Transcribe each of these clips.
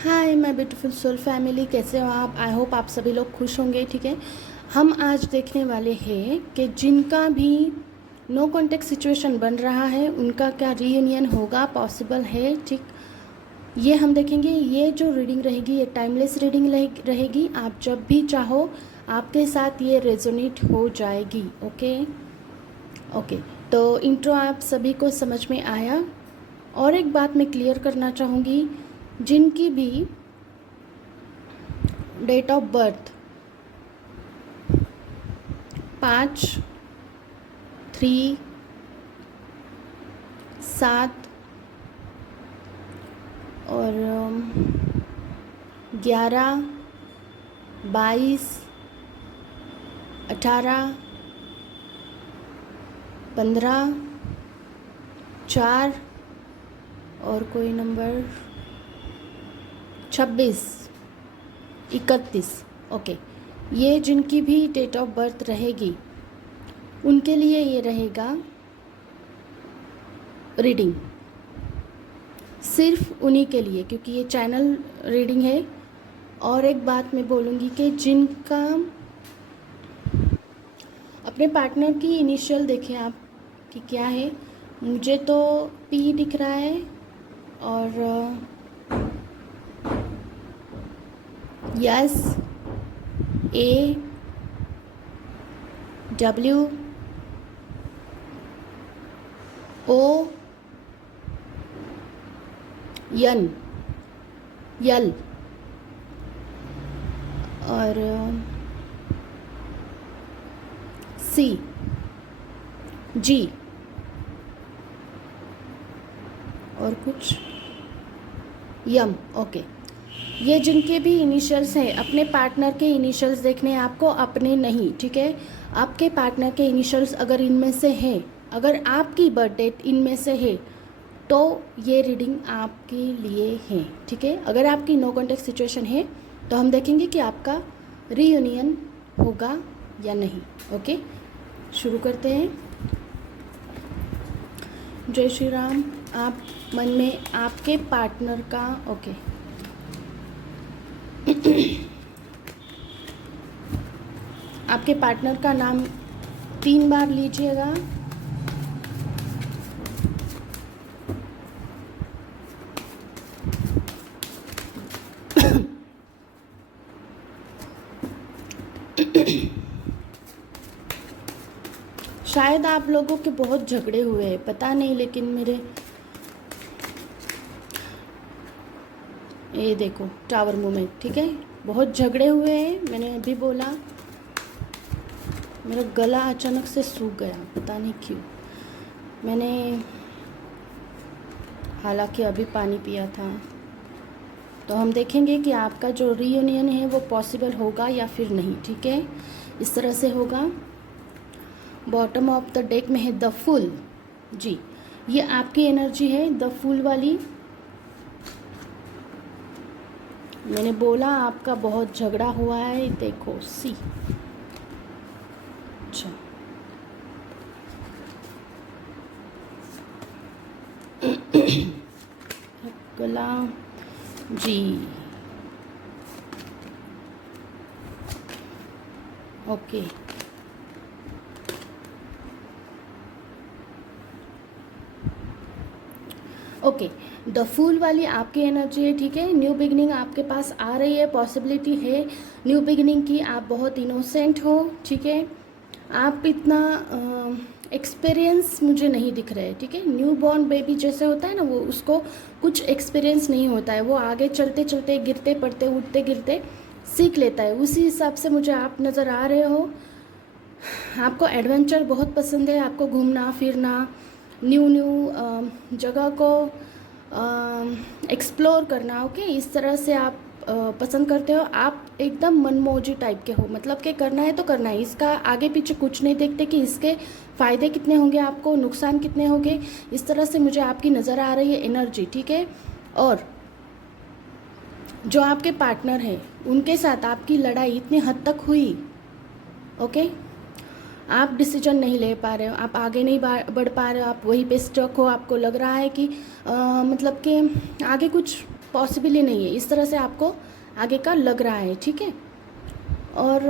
Hi my beautiful soul family, कैसे हो आप? आई होप आप सभी लोग खुश होंगे। ठीक है, हम आज देखने वाले हैं कि जिनका भी नो कॉन्टेक्ट सिचुएशन बन रहा है उनका क्या रीयूनियन होगा, पॉसिबल है। ठीक, ये हम देखेंगे। ये जो रीडिंग रहेगी ये टाइमलेस रीडिंग रहेगी। आप जब भी चाहो आपके साथ ये रेजोनेट हो जाएगी। ओके ओके, तो इंट्रो आप सभी को समझ में आया। और एक बात मैं क्लियर करना चाहूँगी, जिनकी भी डेट ऑफ बर्थ 5, 3, 7 और 11, 22, 18, 15, 4 और कोई नंबर 26, 31। ओके, ये जिनकी भी डेट ऑफ बर्थ रहेगी उनके लिए ये रहेगा रीडिंग, सिर्फ उन्हीं के लिए, क्योंकि ये चैनल रीडिंग है। और एक बात मैं बोलूँगी कि जिनका अपने पार्टनर की इनिशियल देखें आप कि क्या है। मुझे तो पी दिख रहा है और यस, ए, डब्ल्यू, ओ, यन, यल और सी, जी और कुछ यम। ओके, ये जिनके भी इनिशियल्स हैं, अपने पार्टनर के इनिशियल्स देखने हैं आपको, अपने नहीं। ठीक है, आपके पार्टनर के इनिशियल्स अगर इनमें से हैं, अगर आपकी बर्थ डेट इनमें से है तो ये रीडिंग आपके लिए है। ठीक है, अगर आपकी नो कॉन्टेक्ट सिचुएशन है तो हम देखेंगे कि आपका रीयूनियन होगा या नहीं। ओके, शुरू करते हैं। जय श्री राम। आप मन में आपके पार्टनर का आपके पार्टनर का नाम 3 बार लीजिएगा। शायद आप लोगों के बहुत झगड़े हुए हैं, पता नहीं, लेकिन मेरे ये देखो टावर मूवमेंट। ठीक है, बहुत झगड़े हुए हैं। मैंने अभी बोला, मेरा गला अचानक से सूख गया, पता नहीं क्यों। मैंने हालांकि अभी पानी पिया था। तो हम देखेंगे कि आपका जो रीयूनियन है वो पॉसिबल होगा या फिर नहीं। ठीक है, इस तरह से होगा। बॉटम ऑफ द डेक में है द फूल। जी, ये आपकी एनर्जी है, द फूल वाली। मैंने बोला आपका बहुत झगड़ा हुआ है। देखो सी, अच्छा गला जी। ओके, ओके, द फूल वाली आपकी एनर्जी है। ठीक है, न्यू बिगनिंग आपके पास आ रही है, पॉसिबिलिटी है न्यू बिगनिंग की। आप बहुत इनोसेंट हो। ठीक है, आप इतना एक्सपीरियंस मुझे नहीं दिख रहा है। ठीक है, न्यू बॉर्न बेबी जैसे होता है ना, वो उसको कुछ एक्सपीरियंस नहीं होता है, वो आगे चलते चलते गिरते पड़ते उठते गिरते सीख लेता है। उसी हिसाब से मुझे आप नज़र आ रहे हो। आपको एडवेंचर बहुत पसंद है, आपको घूमना फिरना, न्यू न्यू जगह को एक्सप्लोर करना। ओके, इस तरह से आप पसंद करते हो। आप एकदम मनमौजी टाइप के हो, मतलब कि करना है तो करना है, इसका आगे पीछे कुछ नहीं देखते कि इसके फ़ायदे कितने होंगे, आपको नुकसान कितने होंगे। इस तरह से मुझे आपकी नज़र आ रही है एनर्जी। ठीक है, और जो आपके पार्टनर हैं उनके साथ आपकी लड़ाई इतनी हद तक हुई। ओके, आप डिसीजन नहीं ले पा रहे हो, आप आगे नहीं बढ़ पा रहे हो, आप वहीं पे स्टक हो। आपको लग रहा है कि मतलब कि आगे कुछ पॉसिबल ही नहीं है, इस तरह से आपको आगे का लग रहा है, ठीक है। और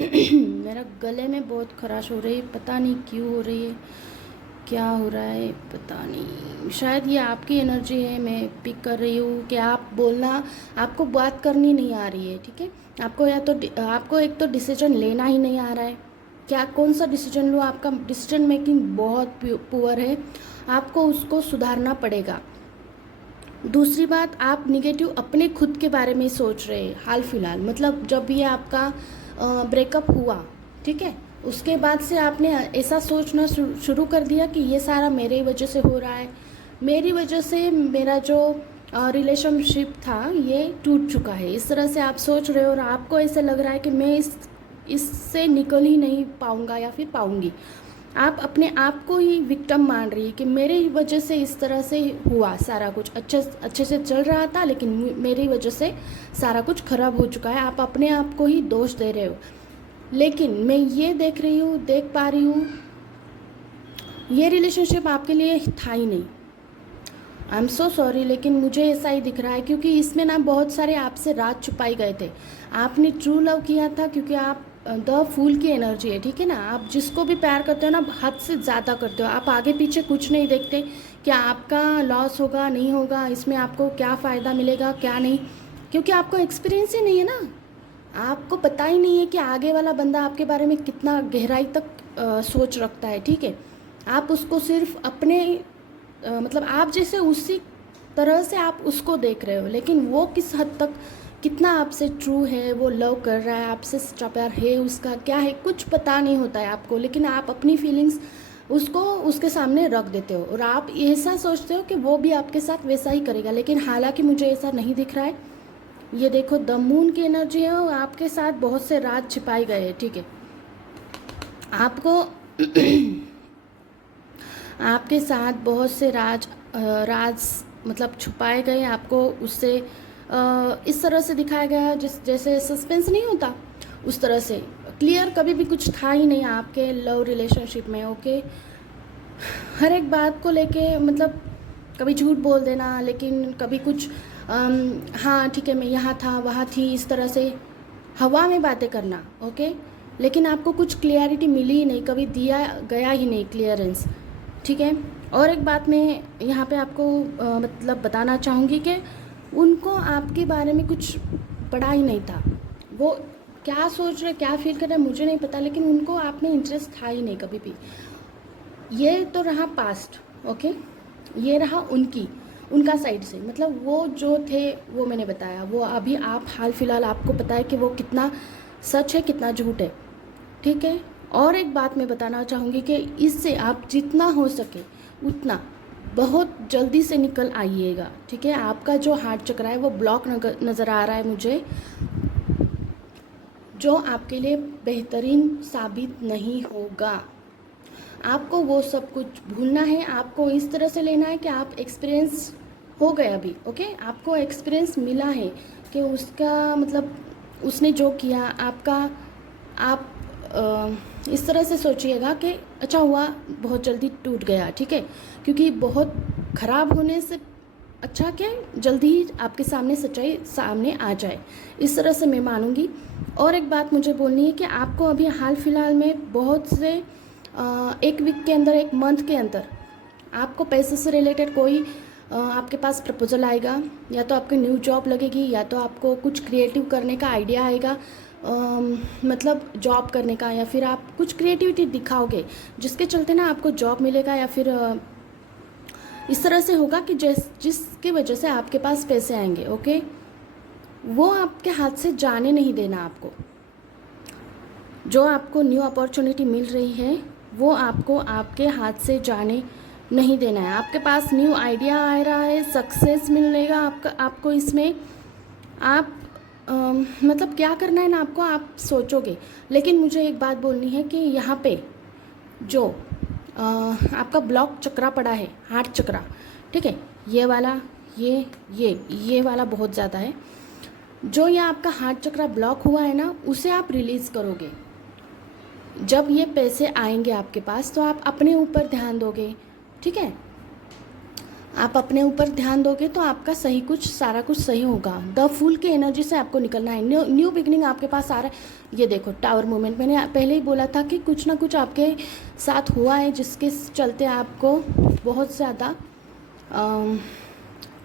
मेरा गले में बहुत खराश हो रही है, पता नहीं क्यों हो रही है, क्या हो रहा है पता नहीं। शायद ये आपकी एनर्जी है, मैं पिक कर रही हूँ कि आप बोलना, आपको बात करनी नहीं आ रही है, ठीक है। आपको या तो आपको एक तो डिसीजन लेना ही नहीं आ रहा है, क्या कौन सा डिसीजन लो, आपका डिसीजन मेकिंग बहुत पुअर है, आपको उसको सुधारना पड़ेगा। दूसरी बात, आप निगेटिव अपने खुद के बारे में सोच रहे हैं हाल फिलहाल, मतलब जब ये आपका ब्रेकअप हुआ, ठीक है, उसके बाद से आपने ऐसा सोचना शुरू कर दिया कि ये सारा मेरे ही वजह से हो रहा है, मेरी वजह से मेरा जो रिलेशनशिप था ये टूट चुका है, इस तरह से आप सोच रहे हो। और आपको ऐसे लग रहा है कि मैं इससे निकल ही नहीं पाऊँगा या फिर पाऊँगी। आप अपने आप को ही विक्टिम मान रही है कि मेरी वजह से इस तरह से हुआ, सारा कुछ अच्छे से चल रहा था लेकिन मेरी वजह से सारा कुछ खराब हो चुका है, आप अपने आप को ही दोष दे रहे हो। लेकिन मैं ये देख पा रही हूँ, ये रिलेशनशिप आपके लिए था ही नहीं। आई एम सो सॉरी, लेकिन मुझे ऐसा ही दिख रहा है, क्योंकि इसमें ना बहुत सारे आपसे राज छुपाए गए थे। आपने ट्रू लव किया था, क्योंकि आप द फूल की एनर्जी है, ठीक है ना। आप जिसको भी प्यार करते हो ना, हद से ज़्यादा करते हो, आप आगे पीछे कुछ नहीं देखते, क्या आपका लॉस होगा नहीं होगा, इसमें आपको क्या फ़ायदा मिलेगा क्या नहीं, क्योंकि आपको एक्सपीरियंस ही नहीं है ना। आपको पता ही नहीं है कि आगे वाला बंदा आपके बारे में कितना गहराई तक सोच रखता है, ठीक है। आप उसको सिर्फ अपने मतलब आप जैसे उसी तरह से आप उसको देख रहे हो, लेकिन वो किस हद तक कितना आपसे ट्रू है, वो लव कर रहा है आपसे, सच्चा प्यार है उसका क्या है, कुछ पता नहीं होता है आपको, लेकिन आप अपनी फीलिंग्स उसको उसके सामने रख देते हो और आप ऐसा सोचते हो कि वो भी आपके साथ वैसा ही करेगा, लेकिन हालांकि मुझे ऐसा नहीं दिख रहा है। ये देखो, द मून की एनर्जी है और आपके साथ बहुत से राज छिपाए गए हैं, ठीक है। आपको आपके साथ बहुत से राज मतलब छुपाए गए, आपको उससे इस तरह से दिखाया गया जैसे सस्पेंस नहीं होता, उस तरह से क्लियर कभी भी कुछ था ही नहीं आपके लव रिलेशनशिप में, ओके। हर एक बात को लेके मतलब कभी झूठ बोल देना, लेकिन कभी कुछ हाँ ठीक है मैं यहाँ था वहाँ थी, इस तरह से हवा में बातें करना, ओके। लेकिन आपको कुछ क्लियरिटी मिली ही नहीं, कभी दिया गया ही नहीं क्लियरेंस, ठीक है। और एक बात मैं यहाँ पे आपको मतलब बताना चाहूँगी कि उनको आपके बारे में कुछ पता ही नहीं था, वो क्या सोच रहे क्या फील कर रहे मुझे नहीं पता, लेकिन उनको आप में इंटरेस्ट था ही नहीं कभी भी। ये तो रहा पास्ट, ओके। ये रहा उनका साइड से, मतलब वो जो थे वो मैंने बताया, वो अभी आप हाल फिलहाल आपको पता है कि वो कितना सच है कितना झूठ है, ठीक है। और एक बात मैं बताना चाहूँगी कि इससे आप जितना हो सके उतना बहुत जल्दी से निकल आइएगा, ठीक है। आपका जो हार्ट चक्र है वो ब्लॉक नज़र आ रहा है मुझे, जो आपके लिए बेहतरीन साबित नहीं होगा। आपको वो सब कुछ भूलना है, आपको इस तरह से लेना है कि आप एक्सपीरियंस हो गए अभी, ओके। आपको एक्सपीरियंस मिला है कि उसका मतलब उसने जो किया आपका, आप इस तरह से सोचिएगा कि अच्छा हुआ बहुत जल्दी टूट गया, ठीक है, क्योंकि बहुत ख़राब होने से अच्छा क्या जल्दी ही आपके सामने सच्चाई सामने आ जाए, इस तरह से मैं मानूंगी। और एक बात मुझे बोलनी है कि आपको अभी हाल फिलहाल में बहुत से एक वीक के अंदर, एक मंथ के अंदर आपको पैसे से रिलेटेड कोई आपके पास प्रपोजल आएगा, या तो आपकी न्यू जॉब लगेगी, या तो आपको कुछ क्रिएटिव करने का आइडिया आएगा, मतलब जॉब करने का, या फिर आप कुछ क्रिएटिविटी दिखाओगे जिसके चलते ना आपको जॉब मिलेगा, या फिर इस तरह से होगा कि जिसकी वजह से आपके पास पैसे आएंगे, ओके। वो आपके हाथ से जाने नहीं देना आपको। जो आपको न्यू अपॉर्चुनिटी मिल रही है वो आपको आपके हाथ से जाने नहीं देना है। आपके पास न्यू आइडिया आ रहा है, सक्सेस मिलेगा आपको इसमें। आप मतलब क्या करना है ना आपको, आप सोचोगे। लेकिन मुझे एक बात बोलनी है कि यहाँ पे जो आपका ब्लॉक चक्रा पड़ा है, हार्ट चक्रा, ठीक है, ये वाला ये वाला बहुत ज़्यादा है। जो ये आपका हार्ट चक्रा ब्लॉक हुआ है ना, उसे आप रिलीज़ करोगे। जब ये पैसे आएंगे आपके पास तो आप अपने ऊपर ध्यान दोगे, ठीक है। आप अपने ऊपर ध्यान दोगे तो आपका सही कुछ सारा कुछ सही होगा। द फूल की एनर्जी से आपको निकलना है। न्यू बिगनिंग आपके पास आ रहा है। ये देखो टावर मूवमेंट, मैंने पहले ही बोला था कि कुछ ना कुछ आपके साथ हुआ है जिसके चलते आपको बहुत ज़्यादा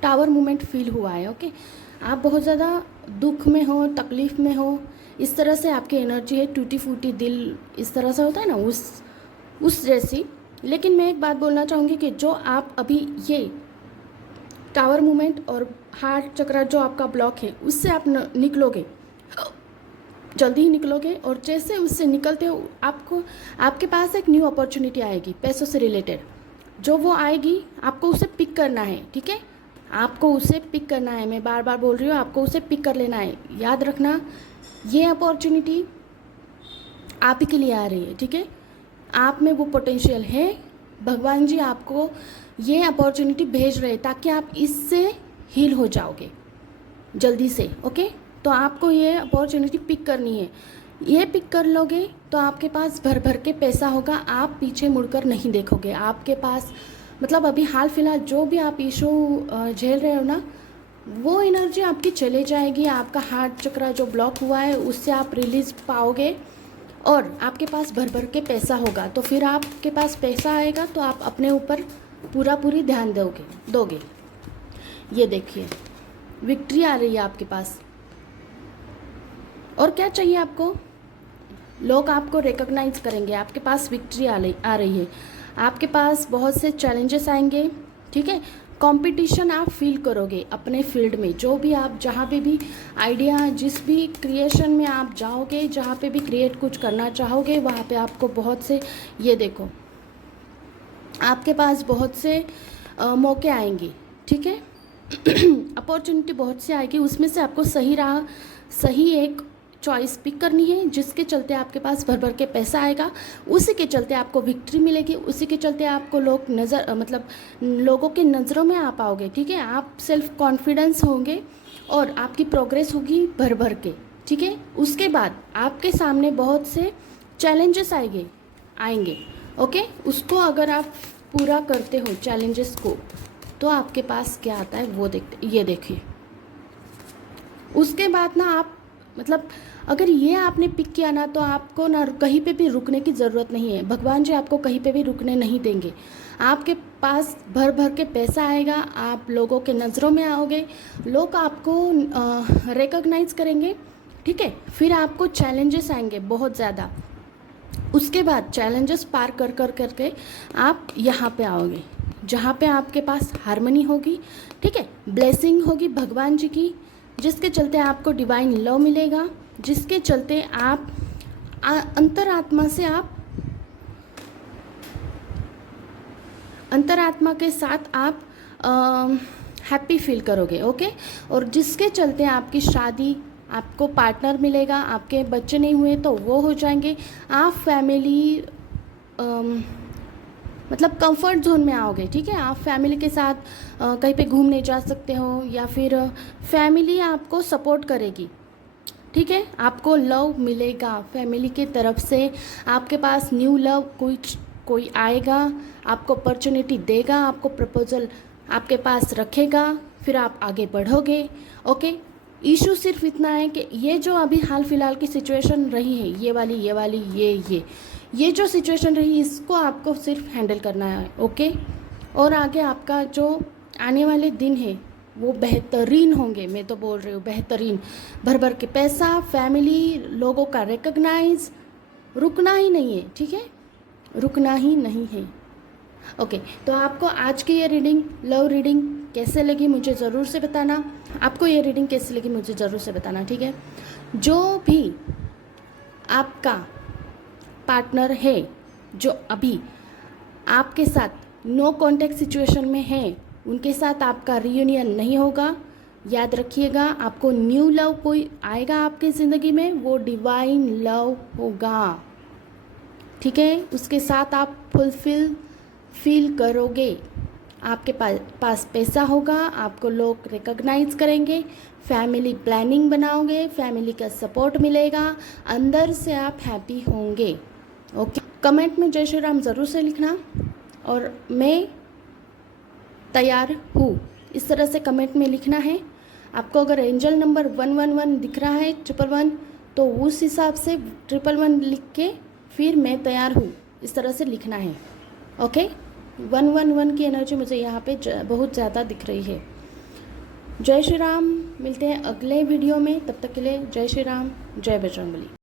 टावर मूवमेंट फील हुआ है। ओके, आप बहुत ज़्यादा दुख में हो, तकलीफ़ में हो, इस तरह से आपकी एनर्जी है। टूटी फूटी दिल इस तरह से होता है ना, उस जैसी। लेकिन मैं एक बात बोलना चाहूँगी कि जो आप अभी ये टावर मूवमेंट और हार्ट चक्र जो आपका ब्लॉक है उससे आप निकलोगे, जल्दी ही निकलोगे। और जैसे उससे निकलते हो आपको आपके पास एक न्यू अपॉर्चुनिटी आएगी पैसों से रिलेटेड। जो वो आएगी आपको उसे पिक करना है, ठीक है, आपको उसे पिक करना है। मैं बार बार बोल रही हूँ, आपको उसे पिक कर लेना है। याद रखना, ये अपॉर्चुनिटी आप ही के लिए आ रही है, ठीक है। आप में वो पोटेंशियल है, भगवान जी आपको ये अपॉर्चुनिटी भेज रहे हैं ताकि आप इससे हील हो जाओगे जल्दी से। ओके, तो आपको ये अपॉर्चुनिटी पिक करनी है। ये पिक कर लोगे तो आपके पास भर भर के पैसा होगा, आप पीछे मुड़कर नहीं देखोगे। आपके पास मतलब अभी हाल फिलहाल जो भी आप इशू झेल रहे हो ना, वो एनर्जी आपकी चले जाएगी। आपका हार्ट चक्र जो ब्लॉक हुआ है उससे आप रिलीज पाओगे और आपके पास भर भर के पैसा होगा। तो फिर आपके पास पैसा आएगा तो आप अपने ऊपर पूरी ध्यान दोगे। ये देखिए विक्ट्री आ रही है आपके पास। और क्या चाहिए आपको? लोग आपको रिकॉग्नाइज करेंगे, आपके पास विक्ट्री आ रही है। आपके पास बहुत से चैलेंजेस आएंगे, ठीक है। कंपटीशन आप फील करोगे अपने फील्ड में, जो भी आप जहाँ पे भी आइडिया, जिस भी क्रिएशन में आप जाओगे, जहाँ पे भी क्रिएट कुछ करना चाहोगे, वहाँ पे आपको बहुत से, ये देखो आपके पास बहुत से मौके आएंगे, ठीक है। अपॉर्चुनिटी बहुत से आएगी, उसमें से आपको सही एक चॉइस पिक करनी है, जिसके चलते आपके पास भर भर के पैसा आएगा, उसी के चलते आपको विक्ट्री मिलेगी, उसी के चलते आपको लोगों के नज़रों में आ पाओगे, ठीक है। आप सेल्फ कॉन्फिडेंस होंगे और आपकी प्रोग्रेस होगी भर भर के, ठीक है। उसके बाद आपके सामने बहुत से चैलेंजेस आएंगे, ओके। उसको अगर आप पूरा करते हो चैलेंजेस को, तो आपके पास क्या आता है वो ये देखिए। उसके बाद ना आप मतलब अगर ये आपने पिक किया ना, तो आपको ना कहीं पे भी रुकने की ज़रूरत नहीं है। भगवान जी आपको कहीं पे भी रुकने नहीं देंगे। आपके पास भर भर के पैसा आएगा, आप लोगों के नज़रों में आओगे, लोग आपको रिकॉग्नाइज करेंगे, ठीक है। फिर आपको चैलेंजेस आएंगे बहुत ज़्यादा। उसके बाद चैलेंजेस पार करके आप यहाँ पे आओगे जहाँ पे आपके पास हार्मनी होगी, ठीक है, ब्लेसिंग होगी भगवान जी की, जिसके चलते आपको डिवाइन लव मिलेगा, जिसके चलते आप अंतरात्मा के साथ आप हैप्पी फील करोगे, ओके। और जिसके चलते आपकी शादी, आपको पार्टनर मिलेगा, आपके बच्चे नहीं हुए तो वो हो जाएंगे, आप फैमिली मतलब कंफर्ट जोन में आओगे, ठीक है। आप फैमिली के साथ कहीं पे घूमने जा सकते हो, या फिर फैमिली आपको सपोर्ट करेगी, ठीक है। आपको लव मिलेगा फैमिली की तरफ से, आपके पास न्यू लव कोई आएगा, आपको अपॉर्चुनिटी देगा, आपको प्रपोजल आपके पास रखेगा, फिर आप आगे बढ़ोगे, ओके। इशू सिर्फ इतना है कि ये जो अभी हाल फिलहाल की सिचुएशन रही है, ये जो सिचुएशन रही, इसको आपको सिर्फ हैंडल करना है, ओके। और आगे आपका जो आने वाले दिन है वो बेहतरीन होंगे। मैं तो बोल रही हूँ बेहतरीन, भर भर के पैसा, फैमिली, लोगों का रिकॉग्नाइज, रुकना ही नहीं है, ठीक है, रुकना ही नहीं है, ओके। तो आपको आज की ये रीडिंग, लव रीडिंग कैसे लगी मुझे ज़रूर से बताना। आपको ये रीडिंग कैसे लगी मुझे ज़रूर से बताना, ठीक है। जो भी आपका पार्टनर है जो अभी आपके साथ नो कांटेक्ट सिचुएशन में है, उनके साथ आपका रियूनियन नहीं होगा। याद रखिएगा, आपको न्यू लव कोई आएगा आपकी ज़िंदगी में, वो डिवाइन लव होगा, ठीक है। उसके साथ आप फुलफिल फील करोगे, आपके पास पैसा होगा, आपको लोग रिकॉग्नाइज करेंगे, फैमिली प्लानिंग बनाओगे, फैमिली का सपोर्ट मिलेगा, अंदर से आप हैप्पी होंगे, ओके। कमेंट में जय श्री राम ज़रूर से लिखना। और मैं तैयार हूँ, इस तरह से कमेंट में लिखना है। आपको अगर एंजल नंबर 111 दिख रहा है 111, तो उस हिसाब से 111 लिख के फिर मैं तैयार हूँ इस तरह से लिखना है। ओके, 111 की एनर्जी मुझे यहाँ पे बहुत ज़्यादा दिख रही है। जय श्री राम। मिलते हैं अगले वीडियो में, तब तक के लिए जय श्री राम, जय बजरंगबली।